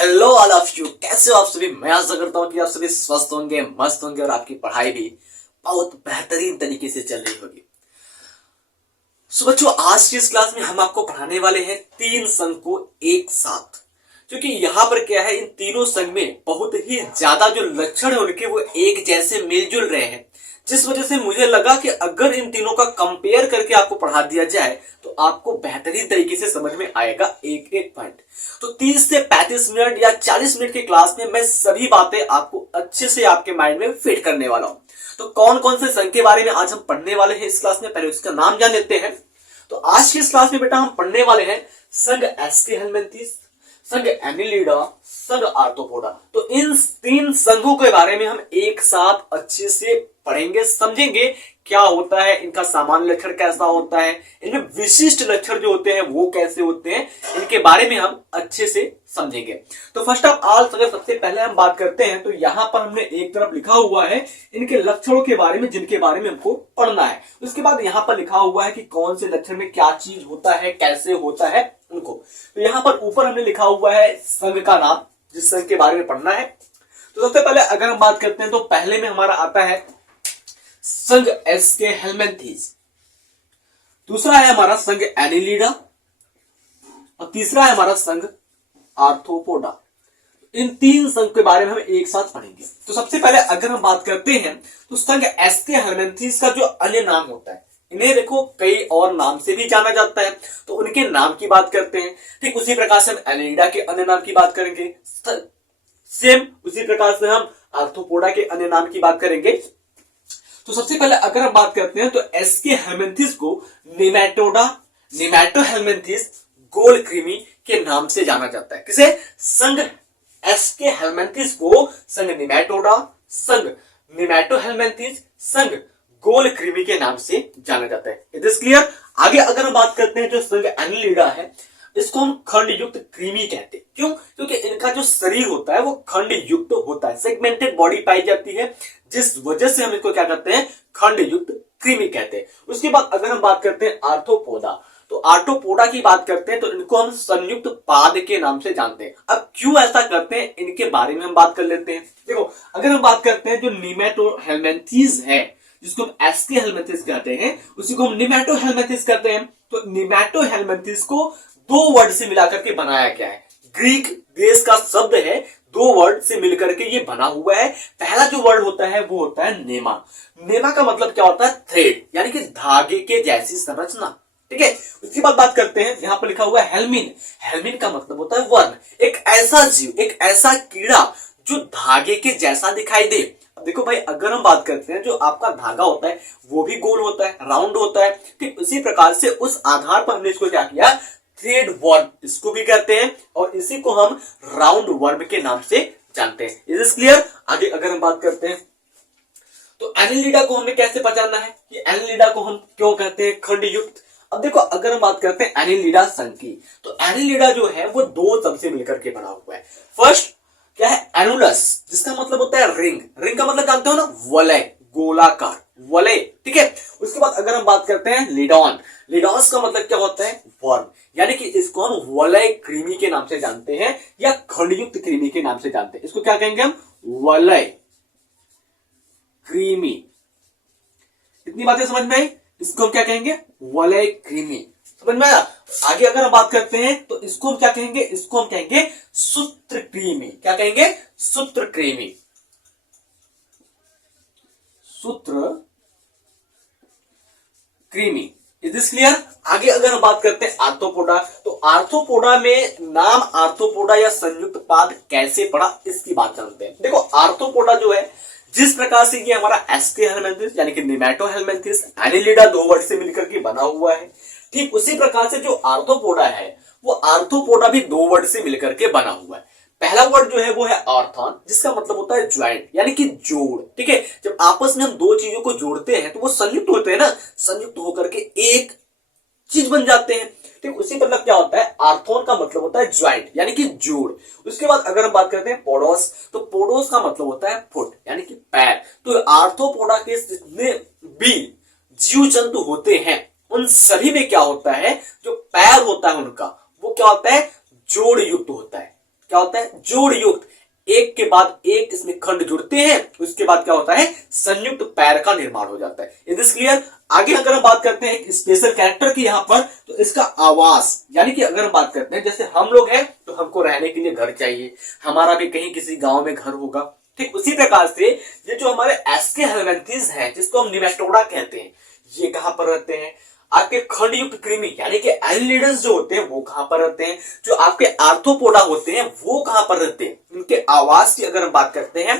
Hello all of you, कैसे हो आप सभी। मैं आशा करता हूँ कि आप सभी स्वस्थ होंगे, मस्त होंगे और आपकी पढ़ाई भी बहुत बेहतरीन तरीके से चल रही होगी। सो बच्चों, आज की इस क्लास में हम आपको पढ़ाने वाले हैं 3 संघ को एक साथ। क्योंकि यहाँ पर क्या है, इन तीनों संघ में बहुत ही ज्यादा जो लक्षण है उनके वो एक जैसे मिलजुल रहे हैं, जिस वजह से मुझे लगा कि अगर इन तीनों का कंपेयर करके आपको पढ़ा दिया जाए तो आपको बेहतरीन तरीके से समझ में आएगा एक एक पॉइंट। तो 30 से 35 मिनट या 40 मिनट की क्लास में मैं सभी बातें आपको अच्छे से आपके माइंड में फिट करने वाला हूं। तो कौन कौन से संघ के बारे में आज हम पढ़ने वाले हैं इस क्लास में, पहले उसका नाम जान लेते हैं। तो आज की इस क्लास में बेटा हम पढ़ने वाले हैं संघ एस्के हेलमिंथेस, संघ एनिलिडा, संघ आर्थ्रोपोडा। तो इन 3 संघों के बारे में हम एक साथ अच्छे से पढ़ेंगे, समझेंगे क्या होता है, इनका सामान्य लक्षण कैसा होता है, इनमें विशिष्ट लक्षण जो होते हैं वो कैसे होते हैं, इनके बारे में हम अच्छे से समझेंगे। तो फर्स्ट ऑफ ऑल अगर सबसे पहले हम बात करते हैं तो यहां पर हमने एक तरफ लिखा हुआ है इनके लक्षणों के बारे में, जिनके बारे में हमको पढ़ना है। उसके बाद यहां पर लिखा हुआ है कि कौन से लक्षण में क्या चीज होता है, कैसे होता है उनको। तो यहां पर ऊपर हमने लिखा हुआ है संघ का नाम, जिस संघ के बारे में पढ़ना है। तो सबसे पहले अगर हम बात करते हैं तो पहले में हमारा आता है संघ एस्के हेलमिंथेस, दूसरा है हमारा संघ एनिलिडा और तीसरा है हमारा संघ आर्थ्रोपोडा। इन 3 संघ के बारे में हम एक साथ पढ़ेंगे। तो सबसे पहले अगर हम बात करते हैं तो संघ एस्के हेलमिंथेस का जो अन्य नाम होता है, इन्हें देखो कई और नाम से भी जाना जाता है, तो उनके नाम की बात करते हैं। ठीक उसी प्रकार से हम एनिलिडा के अन्य नाम की बात करेंगे, सेम उसी प्रकार से हम आर्थ्रोपोडा के अन्य नाम की बात करेंगे। तो सबसे पहले अगर हम बात करते हैं तो एस्के हेलमिंथेस को निमेटोडा, निमेटोहेलमिंथेस, गोल कृमि के नाम से जाना जाता है। किसे? संघ एस्के हेलमिंथेस को संघ निमेटोडा, संघ निमेटोहेलमिंथेस, संघ गोल कृमि के नाम से जाना जाता है। It is clear. आगे अगर हम बात करते हैं जो संघ एनिलिडा है, इसको हम खंड युक्त कृमि कहते हैं। क्यों? क्योंकि इनका जो शरीर होता है वो खंड युक्त होता है, सेगमेंटेड बॉडी पाई जाती है, जिस वजह से हम इसको क्या कहते हैं, खंड युक्त कृमि कहते हैं। उसके बाद अगर हम बात करते हैं आर्थ्रोपोडा, तो आर्थ्रोपोडा की बात करते हैं तो इनको हम संयुक्त पाद के नाम से जानते हैं। अब क्यों ऐसा करते हैं इनके बारे में हम बात कर लेते हैं। देखो अगर हम बात करते हैं जो निमेटोहेलमिंथेस है, जिसको हम एस्के हेलमिंथेस कहते हैं, उसी को हम निमेटोहेलमिंथेस कहते हैं। तो निमेटोहेलमिंथेस को 2 वर्ड से मिलाकर के बनाया गया है। ग्रीक देश का शब्द है, 2 वर्ड से मिलकर के ये बना हुआ है। पहला जो वर्ड होता है वो होता है नेमा। नेमा का मतलब क्या होता है? थ्रेड, यानी कि धागे के जैसी संरचना। ठीक है। उसके बाद बात करते हैं, यहां पर लिखा हुआ है हेलमिन। हेलमिन का मतलब होता है वर्म, एक ऐसा जीव, एक ऐसा कीड़ा जो धागे के जैसा दिखाई दे। अब देखो भाई, अगर हम बात करते हैं जो आपका धागा होता है वो भी गोल होता है, राउंड होता है। ठीक उसी प्रकार से उस आधार पर हमने इसको क्या किया, थ्रेड वर्म इसको भी कहते हैं, और इसी को हम राउंड वर्म के नाम से जानते हैं। Is this clear. आगे अगर हम बात करते हैं तो एनिलिडा को हमें कैसे पहचानना है कि एनिलिडा को हम क्यों कहते हैं खंड युक्त। अब देखो अगर हम बात करते हैं एनिलिडा संघ की, तो एनिलिडा जो है वो 2 शब्द से मिलकर के बना हुआ है। फर्स्ट क्या है? एनुलस, जिसका मतलब होता है रिंग। रिंग का मतलब जानते हो ना, वलय, गोलाकार वलय। ठीक है। उसके बाद अगर हम बात करते हैं लिडॉन, लिडॉस का मतलब क्या होता है? वर्म, यानी कि इसको हम वलय कृमि के नाम से जानते हैं या खंडयुक्त कृमि के नाम से जानते हैं। इसको क्या कहेंगे हम? वलय कृमि। इतनी बातें समझ में आई? इसको हम क्या कहेंगे? वलय कृमि। समझ में आया? आगे अगर हम बात करते हैं तो इसको हम क्या कहेंगे? इसको हम कहेंगे सूत्रकृमि। क्या कहेंगे? सूत्रकृमि, सूत्रकृमि। Is this clear. आगे अगर हम बात करते हैं आर्थ्रोपोडा, तो आर्थ्रोपोडा में नाम आर्थ्रोपोडा या संयुक्त पाद कैसे पड़ा इसकी बात जानते हैं। देखो आर्थ्रोपोडा जो है, जिस प्रकार से ये हमारा एस्के हेलमिंथेस यानी कि निमेटोहेलमिंथेस, एनिलिडा 2 वर्ड से मिलकर के बना हुआ है, ठीक उसी प्रकार से जो आर्थ्रोपोडा है वो आर्थ्रोपोडा भी 2 वर्ड से मिलकर के बना हुआ है। पहला वर्ड जो है वो है आर्थन, जिसका मतलब होता है ज्वाइंट, यानी कि जोड़। ठीक है। जब आपस में हम 2 चीजों को जोड़ते हैं तो वो संयुक्त होते हैं ना, संयुक्त होकर के एक चीज बन जाते हैं। ठीक उसी मतलब क्या होता है? आर्थोन का मतलब होता है ज्वाइंट, यानी कि जोड़। उसके बाद अगर हम बात करते हैं पोडोस, तो पोडोस का मतलब होता है फुट, यानी कि पैर। तो आर्थ्रोपोडा के जितने भी जीव जंतु होते हैं उन सभी में क्या होता है, जो पैर होता है उनका वो क्या होता है? जोड़ युक्त होता है। क्या होता है, जोड़ युक्त, एक के बाद एक इसमें खंड जुड़ते हैं, उसके बाद क्या होता है, संयुक्त पैर का निर्माण हो जाता है। It is clear. आगे अगर हम बात करते हैं एक स्पेशल कैरेक्टर की यहाँ पर, तो इसका आवास, यानी कि अगर हम बात करते हैं जैसे हम लोग हैं तो हमको रहने के लिए घर चाहिए, हमारा भी कहीं किसी गांव में घर होगा, ठीक उसी प्रकार से ये जो हमारे एस्के हेलमिंथेस हैं, जिसको हम निमेटोडा कहते हैं, ये कहां पर रहते हैं, आपके खंड युक्त कृमि यानी कि एनिलिडस जो होते हैं वो कहां पर रहते हैं, जो आपके आर्थ्रोपोडा होते हैं वो कहां पर रहते हैं, इनके आवास की अगर हम बात करते हैं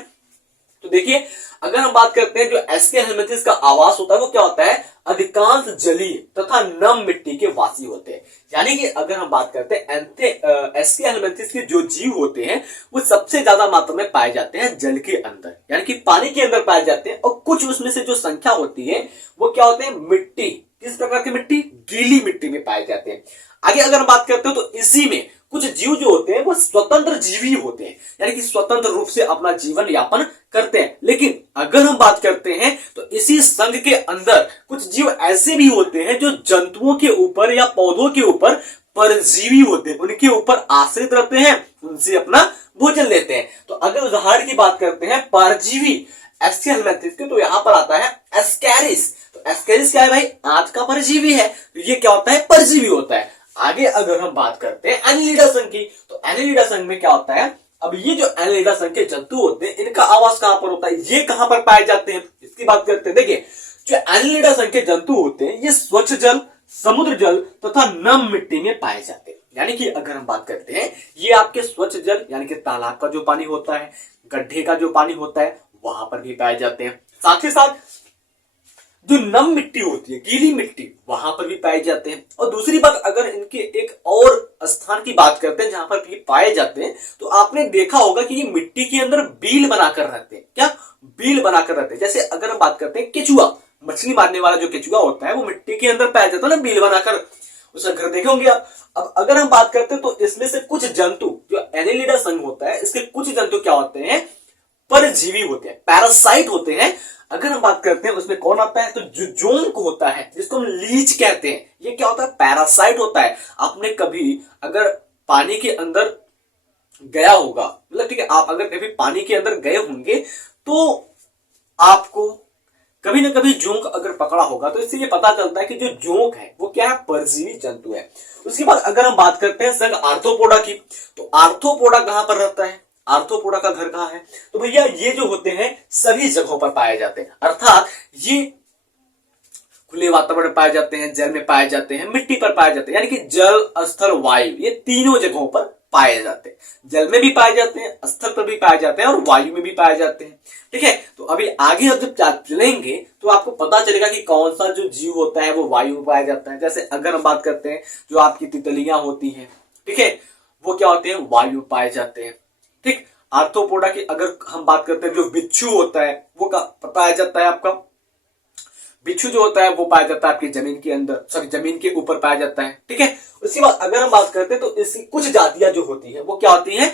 तो देखिए, अगर हम बात करते हैं जो एस्के हेलमिंथेस का आवास होता है वो क्या होता है, अधिकांश जलीय तथा नम मिट्टी के वासी होते हैं। यानी कि अगर हम बात करते हैं एस्के हेलमिंथेस के जो जीव होते हैं वो सबसे ज्यादा मात्रा में पाए जाते हैं जल के अंदर, यानी कि पानी के अंदर पाए जाते हैं, और कुछ उसमें से जो संख्या होती है वो क्या होते हैं, मिट्टी, किस प्रकार की मिट्टी, गीली मिट्टी में पाए जाते हैं। आगे अगर हम बात करते हैं तो इसी में कुछ जीव जो होते हैं वो स्वतंत्र जीवी होते हैं, यानी कि स्वतंत्र रूप से अपना जीवन यापन करते हैं। लेकिन अगर हम बात करते हैं तो इसी संघ के अंदर कुछ जीव ऐसे भी होते हैं जो जंतुओं के ऊपर या पौधों के ऊपर परजीवी होते हैं, उनके ऊपर आश्रित रहते हैं, उनसे अपना भोजन लेते हैं। तो अगर उदाहरण की बात करते हैं परजीवी एस्के हेलमिंथेस के, तो यहां पर आता है एस्कैरिस। तो एस्कैरिस क्या है भाई, आंत का परजीवी है, तो ये क्या होता है, परजीवी होता है। आगे अगर हम बात करते हैं एनिलिडा संघ की, तो एनिलिडा संघ में क्या होता है, अब ये जो एनिलिडा संघ के जंतु होते हैं इनका आवास कहां पर होता है, ये कहां पर पाए जाते हैं, इसकी बात करते हैं। देखिए, जो एनिलिडा संघ के जंतु होते हैं ये स्वच्छ जल, समुद्र जल तथा नम मिट्टी में पाए जाते हैं। यानी कि अगर हम बात करते हैं ये आपके स्वच्छ जल यानी कि तालाब का जो पानी होता है, गड्ढे का जो पानी होता है वहां पर भी पाए जाते हैं, साथ ही साथ जो नम मिट्टी होती है, गीली मिट्टी, वहां पर भी पाए जाते हैं। और दूसरी बात, अगर इनके एक और स्थान की बात करते हैं जहां पर भी पाए जाते हैं, तो आपने देखा होगा कि ये मिट्टी के अंदर बील बनाकर रहते हैं। क्या, बील बनाकर रहते हैं। जैसे अगर हम बात करते हैं केचुआ, मछली मारने वाला जो केचुआ होता है वो मिट्टी के अंदर पाया जाता है ना, बील बनाकर, उसका घर देखे होंगे आप। अब अगर हम बात करते हैं तो इसमें से कुछ जंतु, जो एनिलिडा संघ होता है इसके कुछ जंतु क्या होते हैं, परजीवी होते हैं, पैरासाइट होते हैं। अगर हम बात करते हैं उसमें कौन आता है, तो जो जोंक होता है जिसको हम लीच कहते हैं, ये क्या होता है, पैरासाइट होता है। आपने कभी अगर पानी के अंदर गया होगा, मतलब ठीक है, आप अगर कभी पानी के अंदर गए होंगे तो आपको कभी ना कभी जोंक अगर पकड़ा होगा, तो इससे ये पता चलता है कि जो जोंक है वो क्या है, परजीवी जंतु है। उसके बाद अगर हम बात करते हैं संघ आर्थ्रोपोडा की, तो आर्थ्रोपोडा कहां पर रहता है, आर्थ्रोपोडा का घर कहां है, तो भैया ये जो होते हैं सभी जगहों पर पाए जाते हैं, अर्थात ये खुले वातावरण में पाए जाते हैं, जल में पाए जाते हैं, मिट्टी पर पाए जाते हैं, यानी कि जल, स्थल, वायु, ये तीनों जगहों पर पाए जाते हैं। जल में भी पाए जाते हैं, स्थल पर भी पाए जाते हैं और वायु में भी पाए जाते हैं। ठीक है, तो अभी आगे जब चलेंगे तो आपको पता चलेगा कि कौन सा जो जीव होता है वो वायु में पाया जाता है। जैसे अगर हम बात करते हैं जो आपकी तितलियां होती हैं, ठीक है, वो क्या होते हैं, वायु में पाए जाते हैं। ठीक, आर्थ्रोपोडा की अगर हम बात करते हैं, जो बिच्छू होता है वो पाया जाता है, आपका बिच्छू जो होता है वो पाया जाता है आपकी जमीन के अंदर, सॉरी जमीन के ऊपर पाया जाता है। ठीक है, उसके बाद अगर हम बात करते हैं तो इसकी कुछ जातियां जो होती है वो क्या होती है,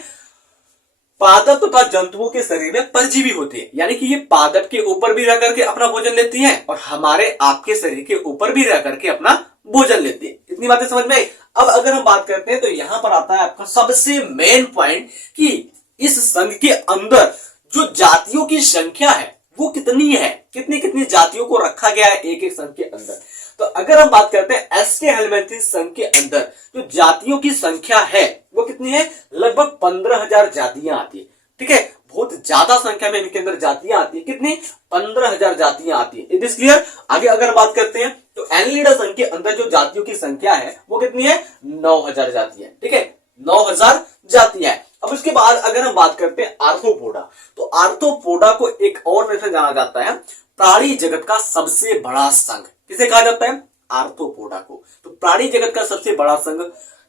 पादप तथा जंतुओं के शरीर में परजीवी होती है, यानी कि ये पादप के ऊपर भी रह करके अपना भोजन लेती हैं और हमारे आपके शरीर के ऊपर भी रह करके अपना भोजन लेती है। इतनी बातें समझ में आई। अब अगर हम बात करते हैं तो यहां पर आता है आपका सबसे मेन पॉइंट कि इस संघ के अंदर जो जातियों की संख्या है वो कितनी है, कितनी कितनी जातियों को रखा गया है एक एक संघ के अंदर। तो अगर हम बात करते हैं एस्के हेलमिंथेस संघ के अंदर जो जातियों की संख्या है वो कितनी है, लगभग 15,000 जातियां आती है। ठीक है, बहुत ज्यादा संख्या में इनके अंदर जातियां आती है, कितनी, 15,000 जातियां आती है। It is clear. आगे अगर बात करते हैं तो एनिलिडा संघ के अंदर जो जातियों की संख्या है वो कितनी है, 9,000 जातियां। ठीक है, 9,000 जातियां है। अब उसके बाद अगर हम बात करते हैं आर्थ्रोपोडा, तो आर्थ्रोपोडा को एक और नाम से जाना जाता है प्राणी जगत का सबसे बड़ा संघ। किसे कहा जाता है, आर्थ्रोपोडा को। तो प्राणी जगत का सबसे बड़ा संघ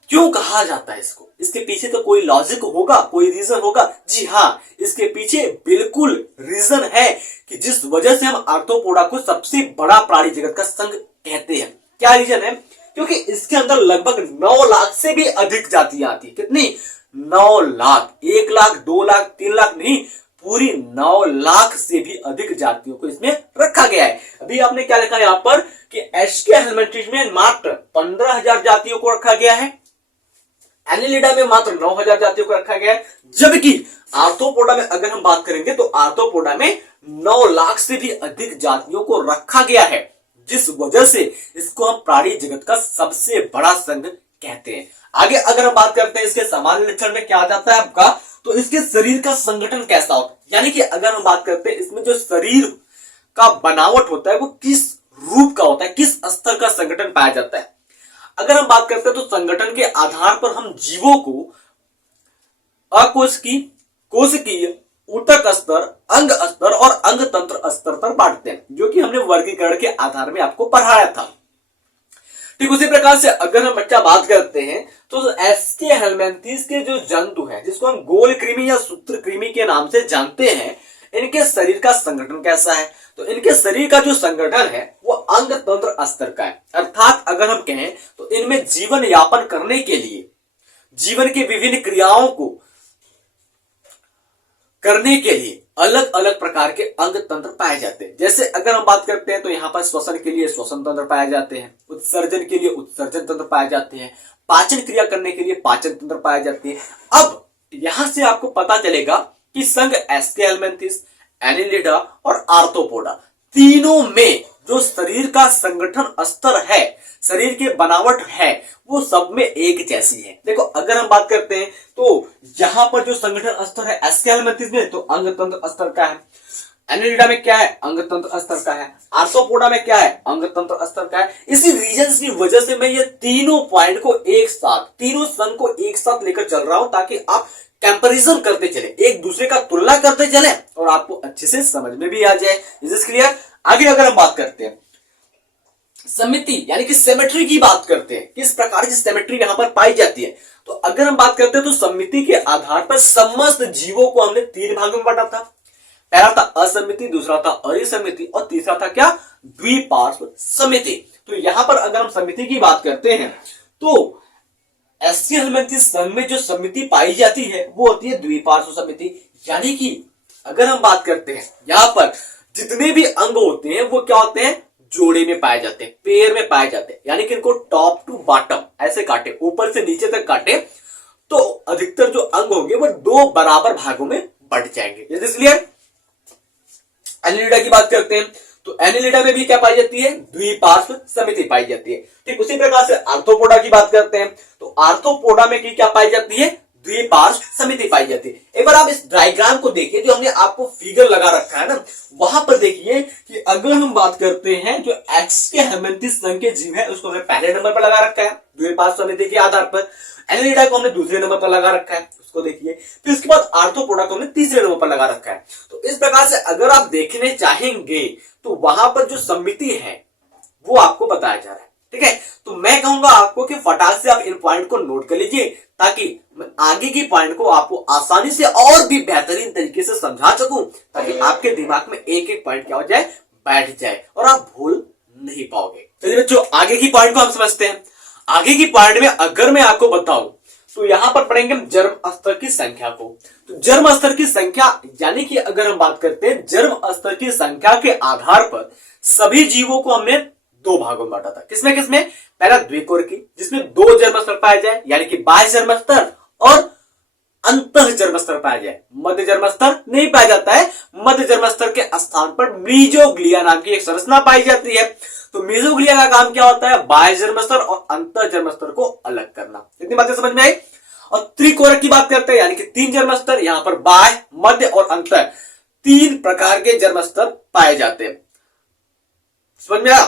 क्यों कहा जाता है इसको, इसके पीछे तो कोई लॉजिक होगा, कोई रीजन होगा। जी हाँ, इसके पीछे बिल्कुल रीजन है कि जिस वजह से हम आर्थ्रोपोडा को सबसे बड़ा प्राणी जगत का संघ कहते हैं। क्या रीजन है, क्योंकि इसके अंदर लगभग 9 लाख से भी अधिक जातियां आती है। कितनी, 9 लाख, 1 लाख, 2 लाख, 3 लाख नहीं, पूरी 9 लाख से भी अधिक जातियों को इसमें रखा गया है। अभी आपने क्या लिखा यहां पर कि एस्के हेलमिंथेस में मात्र 15,000 जातियों को रखा गया है, एनिलिडा में मात्र 9000 जातियों को रखा गया है, जबकि आर्थ्रोपोडा में अगर हम बात करेंगे तो आर्थ्रोपोडा में 9 लाख से भी अधिक जातियों को रखा गया है, जिस वजह से इसको हम प्राणी जगत का सबसे बड़ा संघ कहते हैं। आगे अगर हम बात करते हैं इसके सामान्य लक्षण में क्या आ जाता है आपका, तो इसके शरीर का संगठन कैसा होता है, यानी कि अगर हम बात करते हैं इसमें जो शरीर का बनावट होता है वो किस रूप का होता है, किस स्तर का संगठन पाया जाता है। अगर हम बात करते हैं तो संगठन के आधार पर हम जीवों को अकोशिकीय, कोशिकीय, ऊतक स्तर, अंग स्तर और अंग तंत्र स्तर पर बांटते हैं, जो कि हमने वर्गीकरण के आधार में आपको पढ़ाया था। ठीक उसी प्रकार से अगर हम बच्चा बात करते हैं तो एस्के हेलमिंथेस के जो जंतु हैं, जिसको हम गोल कृमि या सूत्र कृमि के नाम से जानते हैं, इनके शरीर का संगठन कैसा है, तो इनके शरीर का जो संगठन है वो अंग तंत्र स्तर का है। अर्थात अगर हम कहें तो इनमें जीवन यापन करने के लिए, जीवन की विभिन्न क्रियाओं को करने के लिए अलग अलग प्रकार के अंग तंत्र पाए जाते हैं। जैसे अगर हम बात करते हैं तो यहाँ पर श्वसन के लिए श्वसन तंत्र पाए जाते हैं, उत्सर्जन के लिए उत्सर्जन तंत्र पाए जाते हैं, पाचन क्रिया करने के लिए पाचन तंत्र पाए जाते हैं। अब यहां से आपको पता चलेगा कि संघ एस्के हेलमिंथेस, एनिलिडा और आर्थ्रोपोडा तीनों में जो शरीर का संगठन स्तर है, शरीर की बनावट है, वो सब में एक जैसी है। देखो अगर हम बात करते हैं तो यहां पर जो संगठन स्तर है एस्के हेलमिंथेस में तो अंग तंत्र स्तर का है, एनिलिडा में क्या है, अंग तंत्र स्तर का है, आर्थ्रोपोडा में क्या है, अंग तंत्र स्तर का है। इसी रीजन की वजह से मैं ये तीनों पॉइंट को एक साथ, तीनों संघ को एक साथ लेकर चल रहा हूं, ताकि आप कंपैरिजन करते चले, एक दूसरे का तुलना करते चले और आपको अच्छे से समझ में भी आ जाए। Is this clear? आगे अगर हम बात करते हैं समिति यानी कि सिमेट्री की बात करते हैं, किस प्रकार की सिमेट्री यहां पर पाई जाती है, तो अगर हम बात करते हैं तो समिति के आधार पर समस्त जीवों को हमने 3 भागों में बांटा था। पहला था असमिति, दूसरा था अरिसमिति और तीसरा था क्या, द्विपार्श्व समिति। तो यहां पर अगर हम समिति की बात करते हैं तो एस्के हेलमिंथेस संघ में जो समिति पाई जाती है वो होती है द्विपार्श्व समिति। यानी कि अगर हम बात करते हैं यहां पर जितने भी अंग होते हैं वो क्या होते हैं, जोड़े में पाए जाते हैं, पेयर में पाए जाते हैं। यानी कि इनको टॉप टू बॉटम ऐसे काटे, ऊपर से नीचे तक काटे तो अधिकतर जो अंग होंगे वो 2 बराबर भागों में बंट जाएंगे। इसलिए एनिलिडा की बात करते हैं तो एनिलिडा में भी क्या पाई जाती है, द्विपार्श्व समिति पाई जाती है। ठीक उसी प्रकार से आर्थ्रोपोडा की बात करते हैं तो आर्थ्रोपोडा में क्या पाई जाती है, द्विपार्श्व समिति पाई जाती है। एक बार आप इस डायग्राम को देखिए जो हमने आपको फिगर लगा रखा है ना, वहां पर देखिए कि अगर हम बात करते हैं जो एस्के हेलमिंथेस संघ के जीव है उसको हमने पहले नंबर पर लगा रखा है द्विपार्श्व समिति के आधार पर, एनिलिडा को हमने दूसरे नंबर पर लगा रखा है, उसको देखिए। फिर उसके बाद आर्थ्रोपोडा को हमने तीसरे नंबर पर लगा रखा है। तो इस प्रकार से अगर आप देखने चाहेंगे तो वहां पर जो समिति है वो आपको बताया जा रहा है। ठीक है, तो मैं कहूंगा आपको कि फटाक से आप इन पॉइंट को नोट कर लीजिए ताकि मैं आगे की पॉइंट को आपको आसानी से और भी बेहतरीन तरीके से समझा सकूं, ताकि आपके दिमाग में एक एक पॉइंट क्या हो जाए, बैठ जाए और आप भूल नहीं पाओगे। चलिए बच्चों आगे की पॉइंट को हम समझते हैं। आगे की पॉइंट में अगर मैं आपको बताऊं तो यहां पर पढ़ेंगे हम जन्म स्तर की संख्या को। तो जन्म स्तर की संख्या यानी कि अगर हम बात करते हैं जन्म स्तर की संख्या के आधार पर सभी जीवों को हमने 2 भागों में बांटा था। किसमें किसमें, पहला द्विकोरकी जिसमें 2 जन्म स्तर पाए जाए यानी कि बाह्य जन्म स्तर और अंतः जन्म स्तर पाया जाए। मध्य जन्म स्तर नहीं पाया जाता है, मध्य जन्म स्तर के स्थान पर मीजोग्लिया नाम की एक संरचना पाई जाती है। तो मीजोग्लिया का काम क्या होता है, बाह्य जन्म स्तर और अंतः जन्म स्तर को अलग करना। इतनी बातें समझ में आई। और त्रिकोरक की बात करते हैं यानी कि 3 जन्म स्तर, यहां पर बाह्य, मध्य और अंतः 3 प्रकार के जन्म स्तर पाए जाते हैं। समझ में आया?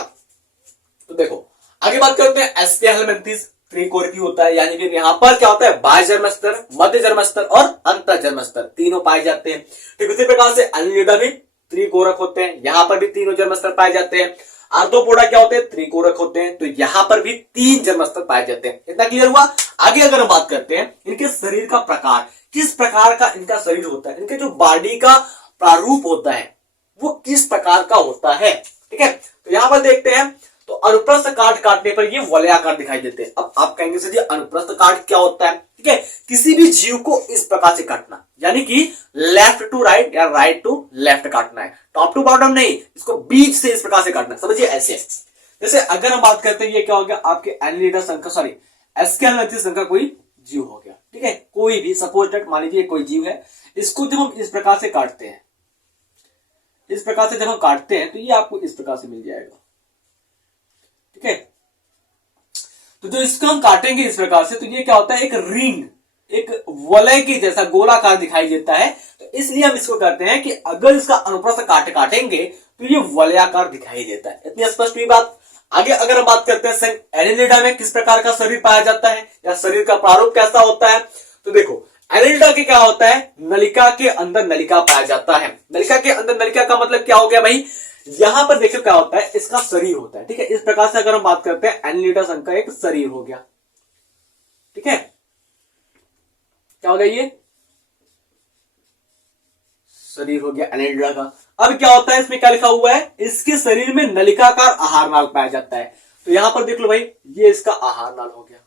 तो देखो आगे बात करते हैं एस्के हेलमिंथेस त्रिकोरकी होता है, यानी कि यहां पर क्या होता है, बाह्य जन्म स्तर, मध्य जन्म स्तर और अंतः जन्म स्तर तीनों पाए जाते हैं। ठीक उसी प्रकार से एनिलिडा भी त्रिकोरक होते हैं, यहां पर भी 3 जन्म स्तर पाए जाते हैं। आर्थ्रोपोडा क्या होते हैं, त्रिकोरक होते हैं, तो यहां पर भी 3 जन्म स्तर पाए जाते हैं। इतना क्लियर हुआ। आगे अगर हम बात करते हैं इनके शरीर का प्रकार, किस प्रकार का इनका शरीर होता है, इनके जो बॉडी का प्रारूप होता है वो किस प्रकार का होता है। ठीक है, तो यहां पर देखते हैं तो अनुप्रस्थ काट काटने पर ये वलयाकार दिखाई देते हैं। अब आप कहेंगे सर जी अनुप्रस्थ काट क्या होता है। ठीक है, किसी भी जीव को इस प्रकार से काटना, यानी कि लेफ्ट टू राइट या राइट टू लेफ्ट काटना है, टॉप टू बॉटम नहीं, इसको बीच से इस प्रकार से काटना। समझिए ऐसे, जैसे अगर हम बात करते हैं ये क्या हो गया आपके एनिलिडा संघ का, सॉरी एस्के हेलमिंथेस संघ का कोई जीव हो गया, ठीक है। कोई भी सपोज दैट मान लीजिए कोई जीव है, इसको जब हम इस प्रकार से काटते हैं, इस प्रकार से जब हम काटते हैं तो ये आपको इस प्रकार से मिल जाएगा, ठीक है। तो जो इसको हम काटेंगे इस प्रकार से, तो ये क्या होता है, एक रिंग, एक वलय के जैसा गोलाकार दिखाई देता है। तो इसलिए हम इसको कहते हैं कि अगर इसका अनुप्रस्थ काटेंगे तो ये वलयाकार दिखाई देता है। इतनी स्पष्ट हुई बात। आगे अगर हम बात करते हैं एनेलिडा में किस प्रकार का शरीर पाया जाता है या शरीर का प्रारूप कैसा होता है, तो देखो एनेलिडा के क्या होता है, नलिका के अंदर नलिका पाया जाता है। नलिका के अंदर नलिका का मतलब क्या हो गया भाई, यहां पर देखो क्या होता है, इसका शरीर होता है, ठीक है। इस प्रकार से अगर हम बात करते हैं एनेलिडा संघ का एक शरीर हो गया, ठीक है। क्या हो गया, ये शरीर हो गया एनेलिडा का। अब क्या होता है, इसमें क्या लिखा हुआ है, इसके शरीर में नलिकाकार आहार नाल पाया जाता है। तो यहां पर देख लो भाई, ये इसका आहार नाल हो गया।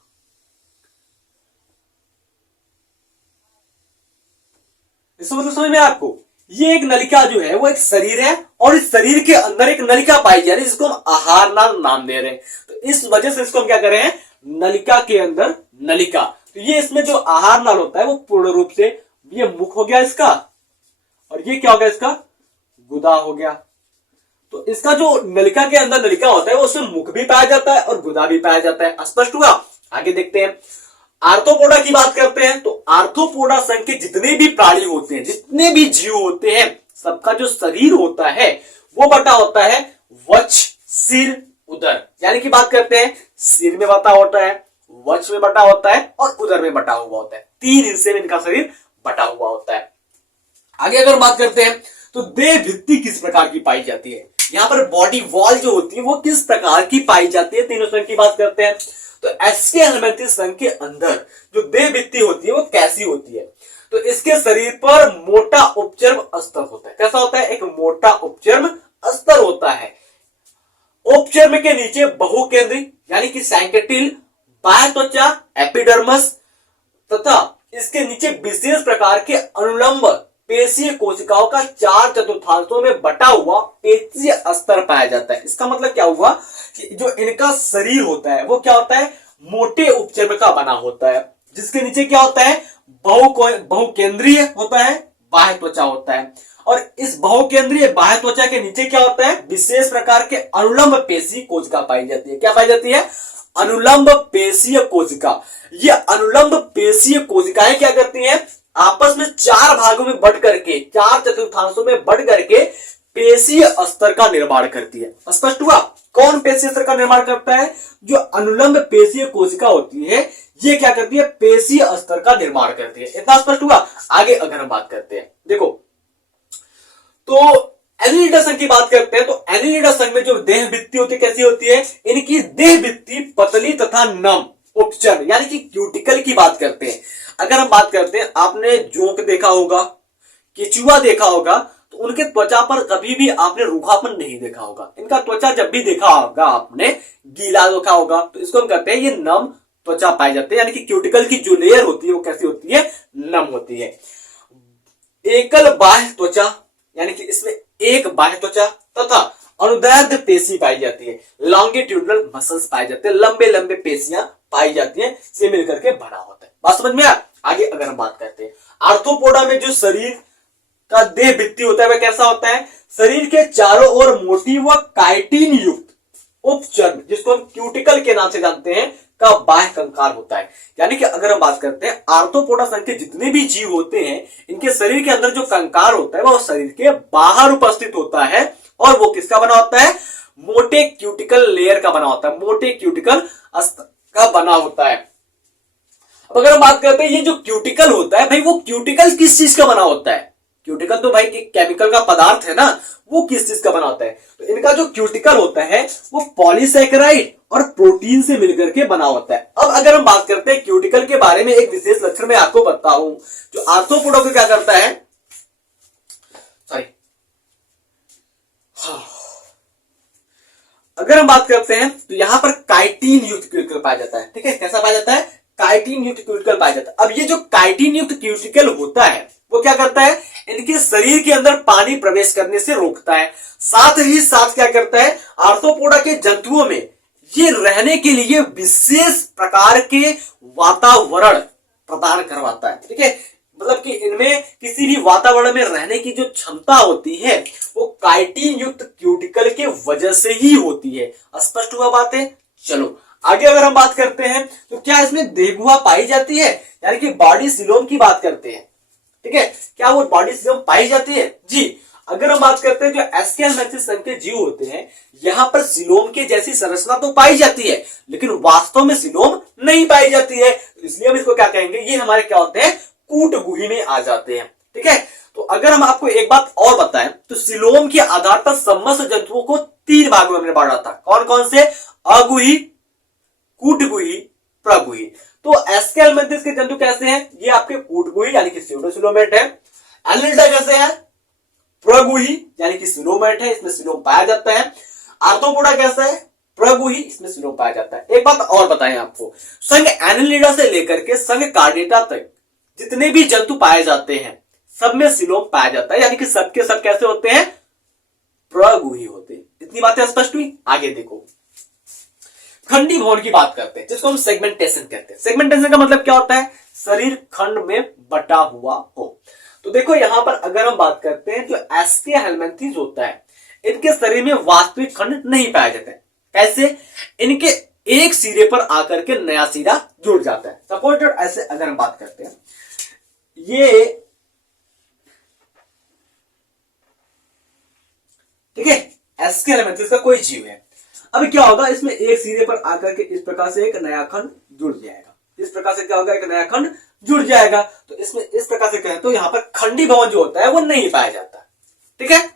इसका मतलब समझ में आपको, ये एक नलिका जो है वो एक शरीर है और इस शरीर के अंदर एक नलिका पाई जा रही है जिसको हम आहार नाल नाम दे रहे हैं। तो इस वजह से इसको हम क्या कर रहे हैं, नलिका के अंदर नलिका। तो ये इसमें जो आहार नाल होता है वो पूर्ण रूप से, ये मुख हो गया इसका, और ये क्या हो गया इसका, गुदा हो गया। तो इसका जो नलिका के अंदर नलिका होता है वो उसमें मुख भी पाया जाता है और गुदा भी पाया जाता है। स्पष्ट हुआ। आगे देखते हैं, आर्थ्रोपोडा की बात करते हैं। तो आर्थ्रोपोडा संघ के जितने भी प्राणी होते हैं, जितने भी जीव होते हैं, सबका जो शरीर होता है वो बटा होता है वक्ष, सिर, उदर। यानी कि बात करते हैं, सिर में बटा होता है, वक्ष में बटा होता है और उदर में बटा हुआ होता है। 3 हिस्से में इनका शरीर बटा हुआ होता है। आगे अगर बात करते हैं तो देह भित्ति किस प्रकार की पाई जाती है, यहां पर बॉडी वॉल जो होती है वो किस प्रकार की पाई जाती है, तीनों संघ की बात करते हैं। तो एसके हेलमिंथेस संघ के अंदर जो देह भित्ति होती है वो कैसी होती है, तो इसके शरीर पर मोटा उपचर्म अस्तर होता है। कैसा होता है, एक मोटा उपचर्म अस्तर होता है। उपचर्म के नीचे बहुकेंद्री यानी कि सैंकेटिल, बाह्य त्वचा, एपिडर्मस तथा इसके नीचे विशेष प्रकार के अनुलंब पेशीय कोशिकाओं का 4/4 में बटा हुआ पेशीय अस्तर पाया जाता है। इसका मतलब क्या हुआ कि जो इनका शरीर होता है वो क्या होता है, मोटे उपचर्म का बना होता है, जिसके नीचे क्या होता है, बहुकेंद्रीय होता है, बाह्य त्वचा होता है। और इस बहुकेंद्रीय बाह्य त्वचा के नीचे क्या होता है, विशेष प्रकार के अनुलंब पेशी कोशिका पाई जाती है। क्या पाई जाती है, अनुलंब पेशीय कोशिका। ये अनुलंब पेशीय कोशिकाएं क्या करती हैं, आपस में 4 भागों में बढ़ करके, 4/4 में बढ़ करके पेशीय अस्तर का निर्माण करती है। स्पष्ट हुआ। कौन पेशीय अस्तर का निर्माण करता है, जो अनुलंब पेशीय कोशिका होती है ये क्या करती है, पेशीय अस्तर का निर्माण करती है। इतना स्पष्ट हुआ। आगे अगर हम बात करते हैं, देखो तो एनेलिडा संघ की बात करते हैं। तो एनेलिडा संघ में जो देह भित्ति होती है कैसी होती है, इनकी देह भित्ति पतली तथा नम उपचर्म यानी कि क्यूटिकल की बात करते हैं। अगर हम बात करते हैं, आपने जोंक देखा होगा, केचुआ देखा होगा, तो उनके त्वचा पर कभी भी आपने रूखापन नहीं देखा होगा। इनका त्वचा जब भी देखा होगा आपने गीला देखा होगा, तो इसको हम कहते हैं ये नम त्वचा पाए जाते हैं। यानी कि क्यूटिकल की जो लेयर होती है वो कैसी होती है, नम होती है। एकल बाह्य त्वचा यानी कि इसमें एक बाह्य त्वचा तथा अनुदैर्ध्य पेशी पाई जाती है। लॉन्गिट्यूडनल मसल्स पाए जाते हैं, लंबे लंबे पेशियां पाई जाती हैं, से मिलकर के बना होता है। बात समझ में आ? आगे अगर हम बात करते हैं, आर्थ्रोपोडा में जो शरीर का देह भित्ति होता है वह कैसा होता है, शरीर के चारों ओर मोटी व काइटिन युक्त उपचर्म, जिसको हम क्यूटिकल के नाम से जानते हैं, का बाह्य कंकाल होता है। यानी कि अगर हम बात करते हैं आर्थ्रोपोडा संघ के जितने भी जीव होते हैं, इनके शरीर के अंदर जो कंकाल होता है वह शरीर के बाहर उपस्थित होता है और वो किसका बना होता है, मोटे क्यूटिकल लेयर का बना होता है, मोटे क्यूटिकल का बना होता है। अब अगर हम बात करते हैं ये जो क्यूटिकल होता है भाई, वो क्यूटिकल किस चीज का बना होता है, क्यूटिकल तो भाई केमिकल का पदार्थ है ना, वो किस चीज का बना होता है, तो इनका जो क्यूटिकल होता है वो पॉलीसैकेराइड और प्रोटीन से मिलकर के बना होता है। अब अगर हम बात करते हैं क्यूटिकल के बारे में, एक विशेष लक्षण मैं आपको बताऊं जो आर्थ्रोपोडा को क्या करता है, सॉरी अगर हम बात करते हैं तो यहां पर काइटिन युक्त क्यूटिकल पाया जाता है। ठीक है, कैसा पाया जाता है, काइटिन युक्त क्यूटिकल पाया जाता है। अब ये जो काइटिन युक्त क्यूटिकल होता है वो क्या करता है, इनके शरीर के अंदर पानी प्रवेश करने से रोकता है। साथ ही साथ क्या करता है, आर्थ्रोपोडा के जंतुओं में ये रहने के लिए विशेष प्रकार के वातावरण प्रदान करवाता है। ठीक है, मतलब कि इनमें किसी भी वातावरण में रहने की जो क्षमता होती है वो काइटिन युक्त क्यूटिकल के वजह से ही होती है। स्पष्ट हुआ बातें? चलो आगे अगर हम बात करते हैं तो क्या इसमें देहगुहा पाई जाती है, यानी कि बॉडी सिलोम की बात करते हैं। ठीक है, क्या वो बॉडी सिलोम पाई जाती है? जी, अगर हम बात करते हैं जो एस्केलमेंथिस संघ के जीव होते हैं, यहां पर सिलोम के जैसी संरचना तो पाई जाती है, लेकिन वास्तव में सिलोम नहीं पाई जाती है। इसलिए हम इसको क्या कहेंगे, ये हमारे क्या होते हैं, कूटगुही में आ जाते हैं। ठीक है, तो अगर हम आपको एक बात और बताएं तो सिलोम के आधार पर समस्त जंतुओं को 3 भागों में हमने बांटा था। कौन कौन से? अगुही, कूटगुही, प्रगुही। तो एस्केलमेंथिस के जंतु कैसे हैं? ये आपके कूटगुही यानी कि स्यूडोसिलोमेट है। एनिलिडा कैसे है? प्रगुही यानी कि सिलोमेट है, इसमें सिलोम पाया जाता है। आर्थ्रोपोडा कैसा है? प्रगुही, इसमें सिलोम पाया जाता है। एक बात और बताएं आपको, संघ एनिलिडा से लेकर के संघ कार्डेटा तक जितने भी जंतु पाए जाते हैं सब में सिलोम पाया जाता है, यानी कि सबके सब कैसे होते हैं? प्रगुही होते हैं। इतनी बातें स्पष्ट हुई? आगे देखो, खंडी भवन की बात करते हैं जिसको हम सेगमेंटेशन कहते हैं। सेगमेंटेशन का मतलब क्या होता है? शरीर खंड में बटा हुआ हो। तो देखो यहां पर अगर हम बात करते हैं जो एस्केलमेंथिस होता है, इनके शरीर में वास्तविक खंड नहीं पाया जाता है। कैसे? इनके एक सिरे पर आकर के नया सिरा जुड़ जाता है। सपोज ऐसे अगर हम बात करते हैं, ये ठीक है एस्केलमेंथिस का कोई जीव है। अब क्या होगा, इसमें एक सिरे पर आकर के इस प्रकार से एक नया खंड जुड़ जाएगा। इस प्रकार से क्या होगा, एक नया खंड जुड़ जाएगा। तो इसमें इस प्रकार से कहें तो यहां पर खंडी भवन जो होता है वो नहीं पाया जाता। ठीक है,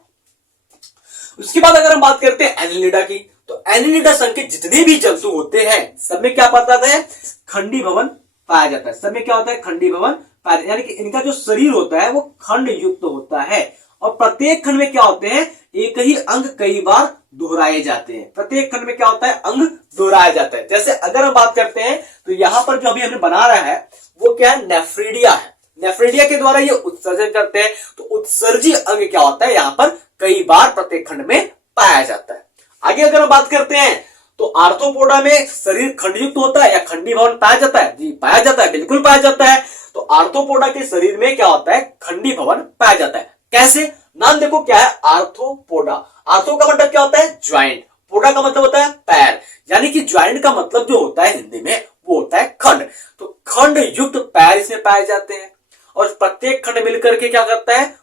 उसके बाद अगर हम बात करते हैं एनिलिडा की, तो एनिलिडा संघ के जितने भी जंतु होते हैं सब में क्या पाता है? खंडी भवन पाया जाता है। सब में क्या होता है? खंडी भवन पाया जाता है, यानी कि इनका जो शरीर होता है वो खंड युक्त होता है। और प्रत्येक खंड में क्या होते हैं? एक ही अंग कई बार दोहराए जाते हैं। प्रत्येक खंड में क्या होता है? अंग दोहराया जाता है। जैसे अगर हम बात करते हैं तो यहां पर जो अभी हमने बना रहा है वो क्या है? नेफ्रीडिया है। नेफ्रीडिया के द्वारा ये उत्सर्जन करते हैं। तो उत्सर्जी अंग क्या होता है? यहां पर कई बार प्रत्येक खंड में पाया जाता है। आगे अगर हम बात करते हैं तो आर्थ्रोपोडा में शरीर खंडयुक्त होता है या खंडी भवन पाया जाता है? जी पाया जाता है, बिल्कुल पाया जाता है। तो आर्थ्रोपोडा के शरीर में क्या होता है? खंडी भवन पाया जाता है। कैसे? नाम देखो क्या है? आर्थ्रोपोडा। आर्थो का मतलब क्या होता है? ज्वाइंट। पोडा का मतलब होता है पैर, यानी कि ज्वाइंट का मतलब जो होता है हिंदी में वो होता है खंड। तो खंड युक्त पैर इसमें पाए जाते हैं और प्रत्येक खंड मिलकर के क्या करता है?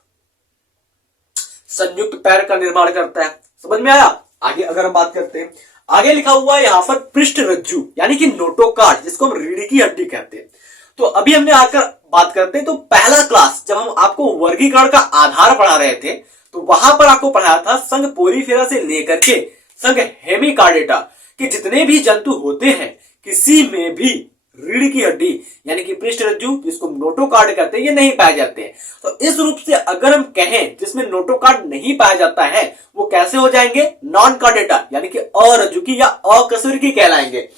संयुक्त पैर का निर्माण करता है। समझ में आया? आगे अगर हम बात करते हैं, आगे लिखा हुआ है यहां पर पृष्ठ रज्जु यानी कि नोटोकार्ड, जिसको हम रीढ़ की हड्डी कहते हैं। तो अभी हमने आकर बात करते हैं तो पहला क्लास जब हम आपको वर्गीकरण का आधार पढ़ा रहे थे तो वहां पर आपको पढ़ाया था संघ पोरीफेरा से लेकर के संघ हेमिकार्डेटा के जितने भी जंतु होते हैं किसी में भी रीढ़ की हड्डी यानी कि पृष्ठ रज्जु, जिसको नोटोकार्ड कहते हैं, ये नहीं पाए जाते हैं। तो इस रूप से अगर हम कहें जिसमें नोटोकार्ड नहीं पाया जाता है वो कैसे हो जाएंगे? नॉन कार्डेटा यानी कि अरज्जुकी या अकशेरुकी कहलाएंगे।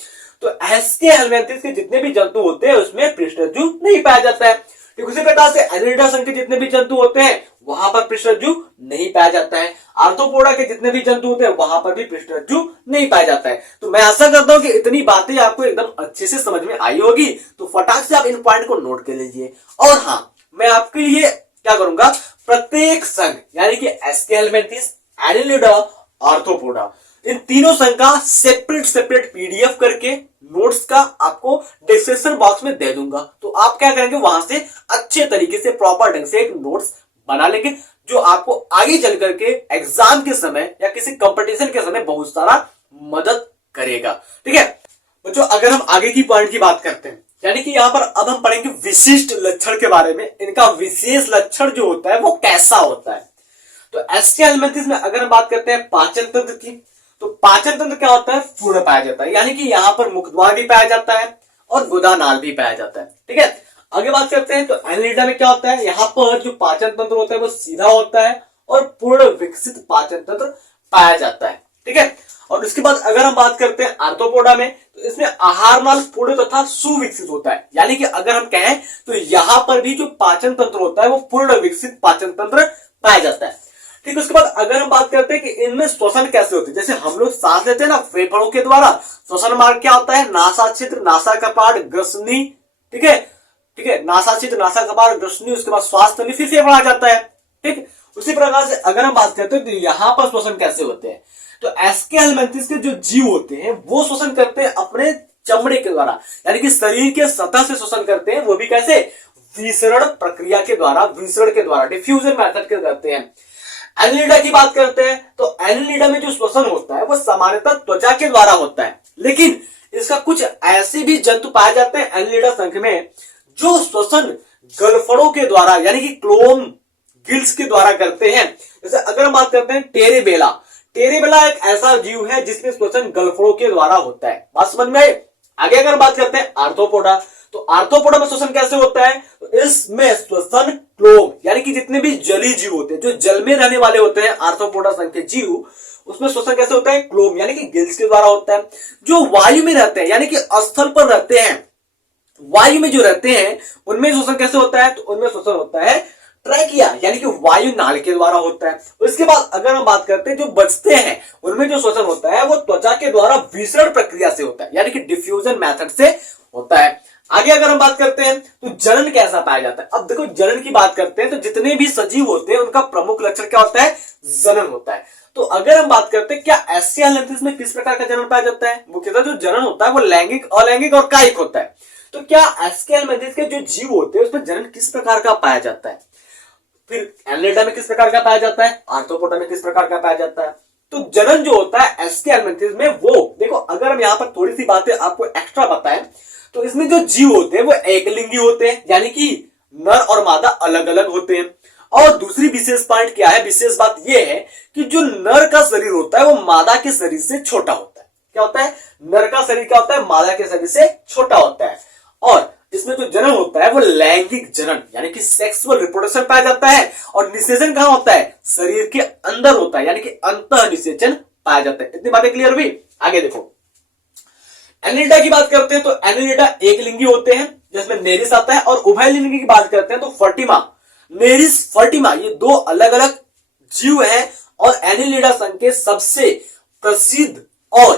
तो एस्केलमेंथिस के जितने भी जंतु होते हैं उसमें पृष्ठ रज्जु नहीं पाया जाता है। ठीक उसी प्रकार से एनिलिडा संघ के जितने भी जंतु होते हैं वहां पर पृष्ठ रज्जु नहीं पाया जाता है। आर्थ्रोपोडा के जितने भी जंतु होते हैं वहां पर भी पृष्ठ रज्जु नहीं पाया जाता है। तो मैं आशा करता हूं कि इतनी बातें आपको एकदम अच्छे से समझ में आई होगी। तो फटाक से आप इन पॉइंट को नोट कर लीजिए। और हाँ, मैं आपके लिए क्या करूंगा, प्रत्येक संघ यानी कि एस्केलमेंथिस, एनिलिडा, आर्थ्रोपोडा, इन तीनों संघ का सेपरेट पीडीएफ करके नोट्स का आपको डिस्क्रिप्शन बॉक्स में दे दूंगा। तो आप क्या करेंगे, वहां से अच्छे तरीके से प्रॉपर ढंग से एक नोट्स बना लेंगे जो आपको आगे चल करके एग्जाम के समय या किसी कंपटीशन के समय बहुत सारा मदद करेगा। ठीक है बच्चों, अगर हम आगे की पॉइंट की बात करते हैं यानी कि यहाँ पर अब हम पढ़ेंगे विशिष्ट लक्षण के बारे में। इनका विशेष लक्षण जो होता है वो कैसा होता है। तो एस्केलमेंथिस में अगर हम बात करते हैं पाचन तंत्र की, तो पाचन तंत्र क्या होता है? पूर्ण पाया जाता है, यानी कि यहाँ पर मुखद्वार भी पाया जाता है और गुदानाल भी पाया जाता है। ठीक है, आगे बात करते हैं तो एनिलिडा में क्या होता है? यहाँ पर जो पाचन तंत्र होता है वो सीधा होता है और पूर्ण विकसित पाचन तंत्र पाया जाता है। ठीक है, और उसके बाद अगर हम बात करते हैं आर्थ्रोपोडा में, तो इसमें आहार नाल पूर्ण तथा सुविकसित होता है, यानी कि अगर हम कहें तो यहाँ पर भी जो पाचन तंत्र होता है वो पूर्ण विकसित पाचन तंत्र पाया जाता है। ठीक, उसके बाद अगर हम बात करते हैं कि इनमें श्वसन कैसे होते हैं, जैसे हम लोग सांस लेते हैं ना फेफड़ों के द्वारा, श्वसन मार्ग क्या होता है? नासा क्षेत्र, नासा कपाट, ग्रसनी, ठीक है, ठीक है, नासाचित, नासाकपाल, ग्रसनी, उसके बाद स्वास्थ्य नली, फिर फेफड़ा आ जाता है। ठीक, उसी प्रकार से अगर हम बात करते हैं तो यहां पर श्वसन कैसे होते हैं, तो एस्के हेलमिंथिस के जो जीव होते हैं वो श्वसन करते हैं अपने चमड़े के द्वारा, यानी कि शरीर के सतह से श्वसन करते हैं, वो भी कैसे, विसरण प्रक्रिया के द्वारा, विसरण के द्वारा, डिफ्यूजन मेथड के करते हैं। एनिलिडा की बात करते हैं तो एनिलिडा में जो श्वसन होता है वो सामान्यतः त्वचा के द्वारा होता है, लेकिन इसका कुछ ऐसे भी जंतु पाए जाते हैं एनिलिडा संघ में जो श्वसन गलफड़ों के द्वारा यानी कि क्लोम गिल्स के द्वारा करते हैं। जैसे अगर हम बात करते हैं टेरेबेला, टेरेबेला एक ऐसा जीव है जिसमें श्वसन गलफड़ों के द्वारा होता है। बात समझ में आई। आगे अगर बात करते हैं आर्थ्रोपोडा, तो आर्थ्रोपोडा में श्वसन कैसे होता है, तो इसमें श्वसन क्लोम यानी कि जितने भी जलीय जीव होते हैं, जो जल में रहने वाले होते हैं आर्थ्रोपोडा संघ के जीव, उसमें श्वसन कैसे होता है, क्लोम यानी कि गिल्स के द्वारा होता है। जो वायु में रहते हैं यानी कि स्थल पर रहते हैं, वायु में जो रहते हैं उनमें श्वसन कैसे होता है, तो उनमें श्वसन होता है ट्रैकिया यानी कि वायु नाल के द्वारा होता है। उसके बाद अगर हम बात करते हैं जो बचते हैं उनमें जो श्वसन होता है वो त्वचा के द्वारा विसरण प्रक्रिया से होता है, यानी कि डिफ्यूजन मेथड से होता है। आगे अगर हम बात करते हैं तो जनन कैसा पाया जाता है। अब देखो जनन की बात करते हैं तो जितने भी सजीव होते हैं उनका प्रमुख लक्षण क्या होता है, जनन होता है। तो अगर हम बात करते हैं क्या एस्के हेलमिंथिस में किस प्रकार का जनन पाया जाता है, मुख्यतः जो जनन होता है वो लैंगिक, अलैंगिक और कायिक होता है। तो क्या एस्के हेलमिंथिस के जो जीव होते हैं उसमें जनन किस प्रकार का पाया जाता है, फिर एनिलिडा में किस प्रकार का पाया जाता है, आर्थ्रोपोडा में किस प्रकार का पाया जाता है। तो जनन जो होता है एस्के हेलमिंथिस में, वो देखो अगर हम यहां पर थोड़ी सी बातें आपको एक्स्ट्रा बताएं तो इसमें जो जीव होते हैं वो एकलिंगी होते हैं, यानी कि नर और मादा अलग अलग होते हैं। और दूसरी विशेष पॉइंट क्या है, विशेष बात यह है कि जो नर का शरीर होता है वो मादा के शरीर से छोटा होता है। क्या होता है, नर का शरीर क्या होता है, मादा के शरीर से छोटा होता है। और इसमें जो जनन होता है वो लैंगिक जनन यानी कि सेक्सुअल रिप्रोडक्शन पाया जाता है। और निषेचन कहां होता है, शरीर के अंदर होता है, यानी कि अंतः निषेचन पाया जाता है। इतनी बातें क्लियर हुई। आगे देखो एनिलिडा की बात करते हैं तो एनिलिडा एक लिंगी होते हैं जिसमें नेरिस आता है, और उभय लिंगी की बात करते हैं तो फर्टिमा, नेरिस, फर्टिमा, ये दो अलग अलग जीव हैं। और एनिलिडा संघ के सबसे प्रसिद्ध और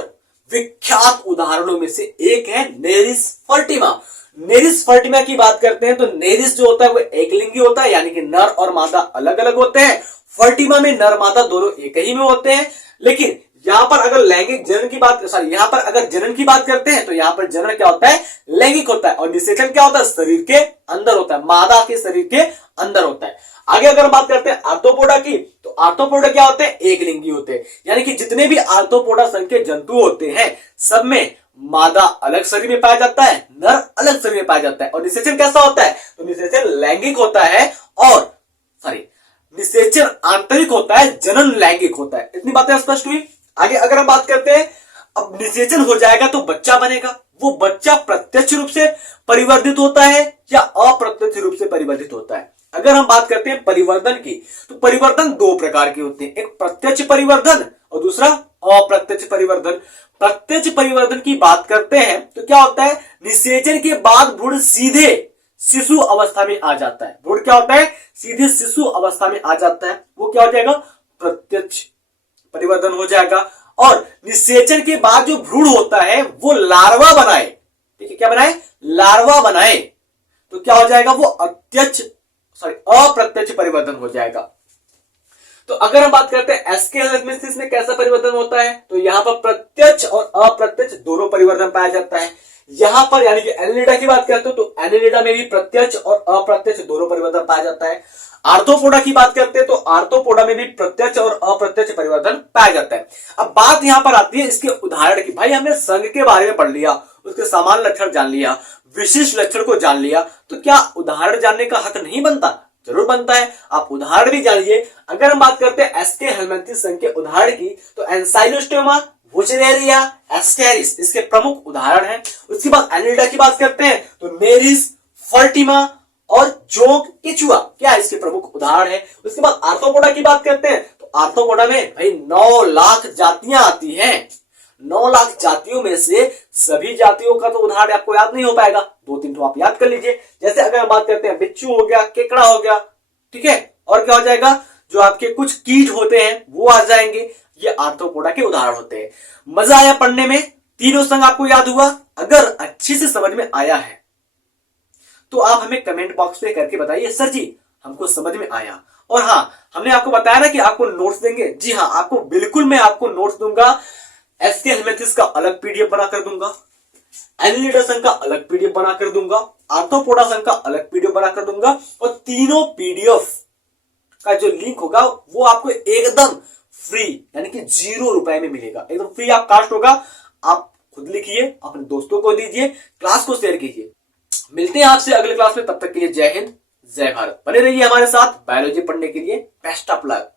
विख्यात उदाहरणों में से एक है नेरिस फर्टिमा। नेरिस फर्टिमा की बात करते हैं तो नेरिस जो होता है वो एक लिंगी होता है, यानी कि नर और मादा अलग अलग होते हैं। फर्टिमा में नर मादा दोनों एक ही में होते हैं। लेकिन यहां पर अगर लैंगिक जनन की बात, सॉरी यहां पर अगर जनन की बात करते हैं तो यहां पर जनन क्या होता है, लैंगिक होता है। और निषेचन क्या होता है, शरीर के अंदर होता है, मादा के शरीर के अंदर होता है। आगे अगर हम बात करते हैं आर्थ्रोपोडा की, तो आर्थ्रोपोडा क्या होते हैं, एक लिंगी होते हैं, यानी कि जितने भी आर्थ्रोपोडा संघ के जंतु होते हैं सब में मादा अलग शरीर में पाया जाता है, नर अलग शरीर में पाया जाता है। और निषेचन कैसा होता है, तो निषेचन लैंगिक होता है, और सॉरी निषेचन आंतरिक होता है, जनन लैंगिक होता है। इतनी बातें स्पष्ट हुई। आगे अगर हम बात करते हैं, अब निषेचन हो जाएगा तो बच्चा बनेगा, वो बच्चा प्रत्यक्ष रूप से परिवर्धित होता है या अप्रत्यक्ष रूप से परिवर्धित होता है। अगर हम बात करते हैं परिवर्धन की, तो परिवर्तन दो प्रकार के होते हैं, एक प्रत्यक्ष परिवर्धन और दूसरा अप्रत्यक्ष परिवर्धन। प्रत्यक्ष परिवर्धन की बात करते हैं तो क्या होता है, निषेचन के बाद भ्रूण सीधे शिशु अवस्था में आ जाता है। भ्रूण क्या होता है, सीधे शिशु अवस्था में आ जाता है, वो क्या हो जाएगा, प्रत्यक्ष परिवर्धन हो जाएगा। और निषेचन के बाद जो भ्रूण होता है वो लार्वा बनाए, ठीक है, क्या बनाए, लार्वा बनाए, तो क्या हो जाएगा, वो अप्रत्यक्ष परिवर्तन हो जाएगा। तो अगर हम बात करते हैं एस्के हेलमिंथिस में कैसा परिवर्तन होता है, तो यहां पर प्रत्यक्ष और अप्रत्यक्ष दोनों परिवर्तन पाया जाता है। यहां पर यानी कि एनिलिडा की बात करते हो तो एनिलिडा में भी प्रत्यक्ष और अप्रत्यक्ष दोनों परिवर्तन पाया जाता है। आर्थ्रोपोडा की बात करते हैं तो आर्थ्रोपोडा में भी प्रत्यक्ष और अप्रत्यक्ष परिवर्तन पाया जाता है। अब बात यहां पर आती है इसके उदाहरण की। भाई हमने संघ के बारे में पढ़ लिया, उसके सामान्य लक्षण जान लिया, विशिष्ट लक्षण को जान लिया, तो क्या उदाहरण जानने का हक नहीं बनता? जरूर बनता है, आप उदाहरण भी जानिए। अगर हम बात करते हैं एस्के हेलमिंथिस संघ के उदाहरण की, तो एंसाइलोस्टोमा, वुचरेरिया, एस्केरिस इसके प्रमुख उदाहरण हैं। उसके बाद एनिलिडा की बात करते हैं तो नेरिस, फर्टिमा और जोंक, केचुआ क्या इसके प्रमुख उदाहरण है। उसके बाद आर्थ्रोपोडा की बात करते हैं तो आर्थ्रोपोडा में भाई 9 लाख जातियां आती हैं। 9 लाख जातियों में से सभी जातियों का तो उदाहरण आपको याद नहीं हो पाएगा, 2-3 तो आप याद कर लीजिए। जैसे अगर हम बात करते हैं बिच्छू हो गया, केकड़ा हो गया, ठीक है, और क्या हो जाएगा, जो आपके कुछ कीट होते हैं वो आ जाएंगे। ये आर्थ्रोपोडा के उदाहरण होते हैं। मजा आया पढ़ने में? तीनों संघ आपको याद हुआ? अगर अच्छे से समझ में आया है तो आप हमें कमेंट बॉक्स पे करके बताइए सर जी हमको समझ में आया। और हाँ, हमने आपको बताया ना कि आपको नोट्स देंगे। जी हाँ, आपको बिल्कुल मैं आपको नोट्स दूंगा। एसके हेलमेथिस का अलग पीडीएफ बनाकर दूंगा, एनिलिडासन का अलग पीडीएफ बनाकर दूंगा, आर्थोपोडासन का अलग पीडीएफ बनाकर दूंगा, और तीनों पीडीएफ का जो लिंक होगा वो आपको एकदम फ्री यानी कि 0 रुपए में मिलेगा। एकदम फ्री आप कास्ट होगा। आप खुद लिखिए, अपने दोस्तों को दीजिए, क्लास को शेयर कीजिए। मिलते हैं आपसे अगले क्लास में, तब तक के लिए जय हिंद, जय भारत। बने रहिए हमारे साथ बायोलॉजी पढ़ने के लिए। Best of luck.